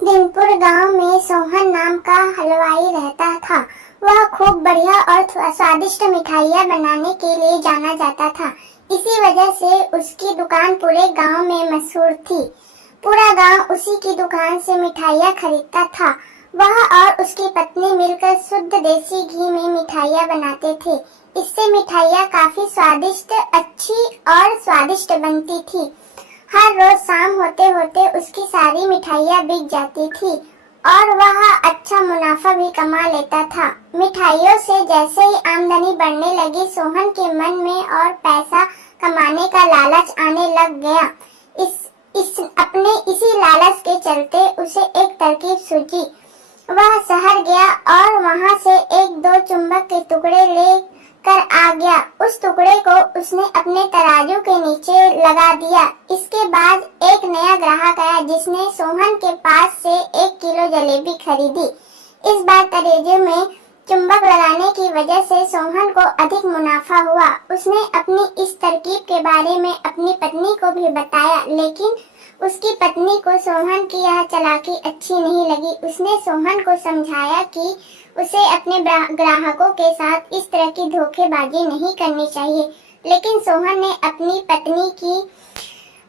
दिनपुर गांव में सोहन नाम का हलवाई रहता था। वह खूब बढ़िया और स्वादिष्ट मिठाइयाँ बनाने के लिए जाना जाता था। इसी वजह से उसकी दुकान पूरे गांव में मशहूर थी। पूरा गांव उसी की दुकान से मिठाइयाँ खरीदता था। वह और उसकी पत्नी मिलकर शुद्ध देसी घी में मिठाइयाँ बनाते थे। इससे मिठाइयाँ काफी स्वादिष्ट, अच्छी और स्वादिष्ट बनती थी। हर रोज शाम होते होते उसकी सारी मिठाइयाँ बिक जाती थी और वह अच्छा मुनाफा भी कमा लेता था। मिठाइयों से जैसे ही आमदनी बढ़ने लगी, सोहन के मन में और पैसा कमाने का लालच आने लग गया। अपने इसी लालच के चलते उसे एक तरकीब सूझी। वह शहर गया और वहां से एक दो चुंबक के टुकड़े ले कर आ गया। उस टुकड़े को उसने अपने तराजू के नीचे लगा दिया। इसके बाद एक नया ग्राहक आया जिसने सोहन के पास से 1 किलो जलेबी खरीदी। इस बार तराजू में चुंबक लगाने की वजह से सोहन को अधिक मुनाफा हुआ। उसने अपनी इस तरकीब के बारे में अपनी पत्नी को भी बताया, लेकिन उसकी पत्नी को सोहन की यह चालाकी अच्छी नहीं लगी। उसने सोहन को समझाया कि उसे अपने ग्राहकों के साथ इस तरह की धोखेबाजी नहीं करनी चाहिए, लेकिन सोहन ने अपनी पत्नी की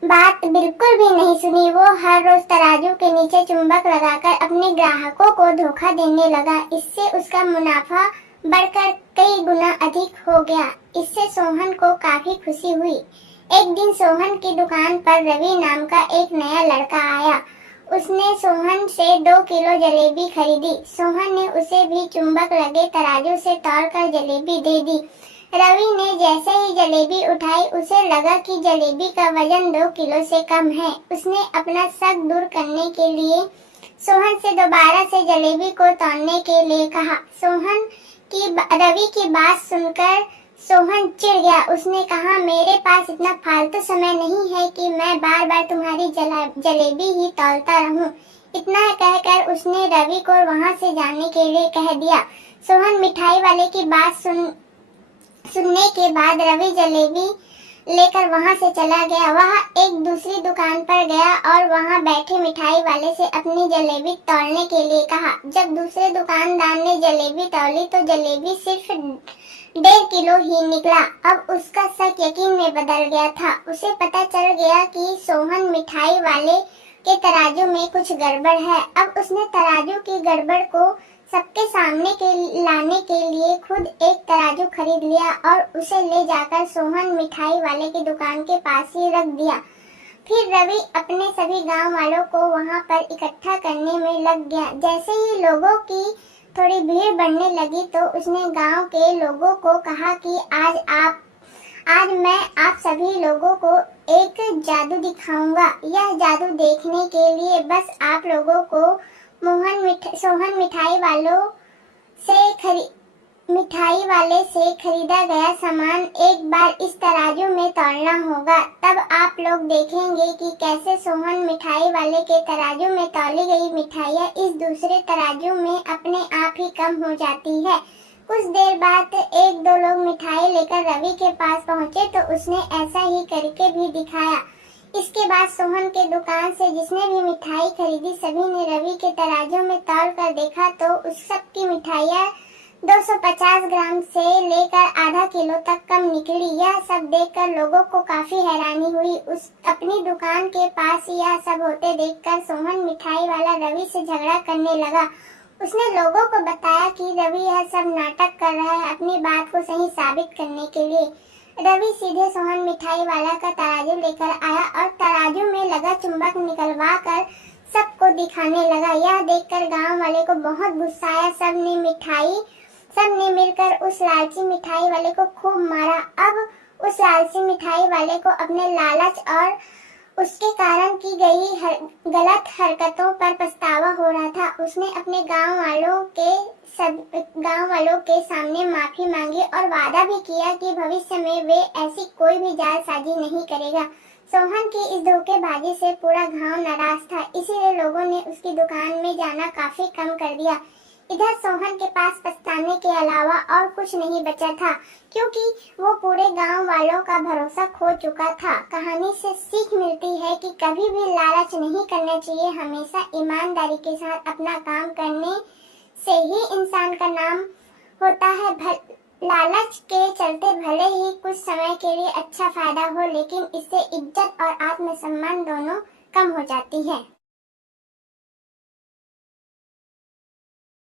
बात बिल्कुल भी नहीं सुनी। वो हर रोज तराजू के नीचे चुंबक लगाकर अपने ग्राहकों को धोखा देने लगा। इससे उसका मुनाफा बढ़कर कई गुना अधिक हो गया। इससे सोहन को काफी खुशी हुई। एक दिन सोहन की दुकान पर रवि नाम का एक नया लड़का आया। उसने सोहन से 2 किलो जलेबी खरीदी। सोहन ने उसे भी चुंबक लगे तराजू से तोड़कर जलेबी दे दी। रवि ने जैसे ही जलेबी उठाई, उसे लगा कि जलेबी का वजन 2 किलो से कम है। उसने अपना शक दूर करने के लिए सोहन से दोबारा से जलेबी को तोड़ने के लिए कहा। रवि की बात सुनकर सोहन चिढ़ गया। उसने कहा, मेरे पास इतना फालतू समय नहीं है कि मैं बार बार तुम्हारी जलेबी ही तौलता रहूं। इतना कहकर उसने रवि को वहां से जाने के लिए कह दिया। सोहन मिठाई वाले की बात सुनने के बाद रवि जलेबी लेकर वहां से चला गया। वह एक दूसरी दुकान पर गया और वहां बैठे मिठाई वाले से अपनी जलेबी तौलने के लिए कहा। जब दूसरे दुकानदार ने जलेबी तौली तो जलेबी सिर्फ 1.5 किलो ही निकला। अब उसका शक यकीन में बदल गया था। उसे पता चल गया कि सोहन मिठाई वाले के तराजू में कुछ गड़बड़ है। अब उसने तराजू की गड़बड़ को सबके सामने लाने के लिए खुद एक तराजू खरीद लिया और उसे ले जाकर सोहन मिठाई वाले की दुकान के पास ही रख दिया। फिर रवि अपने सभी गांव वालों को वहां पर इकट्ठा करने में लग गया। जैसे ही लोगों की थोड़ी भीड़ बढ़ने लगी तो उसने गांव के लोगों को कहा कि आज मैं आप सभी लोगों को एक जादू दिखाऊंगा। यह जादू देखने के लिए बस आप लोगों को सोहन मिठाई वाले से खरीदा गया सामान एक बार इस तराजू में तौलना होगा। तब आप लोग देखेंगे कि कैसे सोहन मिठाई वाले के तराजू में तौली गई मिठाइयाँ इस दूसरे तराजू में अपने आप ही कम हो जाती है। कुछ देर बाद एक दो लोग मिठाई लेकर रवि के पास पहुँचे तो उसने ऐसा ही करके भी दिखाया। इसके बाद सोहन के दुकान से जिसने भी मिठाई खरीदी, सभी ने रवि के तराजू में तौल कर देखा तो उस सब की मिठाइयाँ 250 ग्राम से लेकर आधा किलो तक कम निकली। यह सब देखकर लोगों को काफी हैरानी हुई। अपनी दुकान के पास यह सब होते देखकर सोहन मिठाई वाला रवि से झगड़ा करने लगा। उसने लोगों को बताया कि रवि यह सब नाटक कर रहा है अपनी बात को सही साबित करने के लिए। रवि सीधे सोहन मिठाई वाला का तराजू लेकर आया और तराजू में लगा चुंबक निकलवा कर सबको दिखाने लगा। यह देखकर गांव वाले को बहुत गुस्सा आया। सबने मिलकर उस लालची मिठाई वाले को खूब मारा। अब उस लालची मिठाई वाले को अपने लालच और उसके कारण की गई गलत हरकतों पर पछतावा हो रहा था। उसने अपने गांव वालों के सामने माफी मांगी और वादा भी किया कि भविष्य में वे ऐसी कोई भी जालसाजी नहीं करेगा। सोहन की इस धोखेबाजी से पूरा गांव नाराज था, इसीलिए लोगों ने उसकी दुकान में जाना काफी कम कर दिया। इधर सोहन के पास पछताने के अलावा और कुछ नहीं बचा था, क्योंकि वो पूरे गांव वालों का भरोसा खो चुका था। कहानी से सीख मिलती है कि कभी भी लालच नहीं करना चाहिए, हमेशा ईमानदारी के साथ अपना काम करने से ही इंसान का नाम होता है। लालच के चलते भले ही कुछ समय के लिए अच्छा फायदा हो, लेकिन इससे इज्जत और आत्मसम्मान दोनों कम हो जाती है।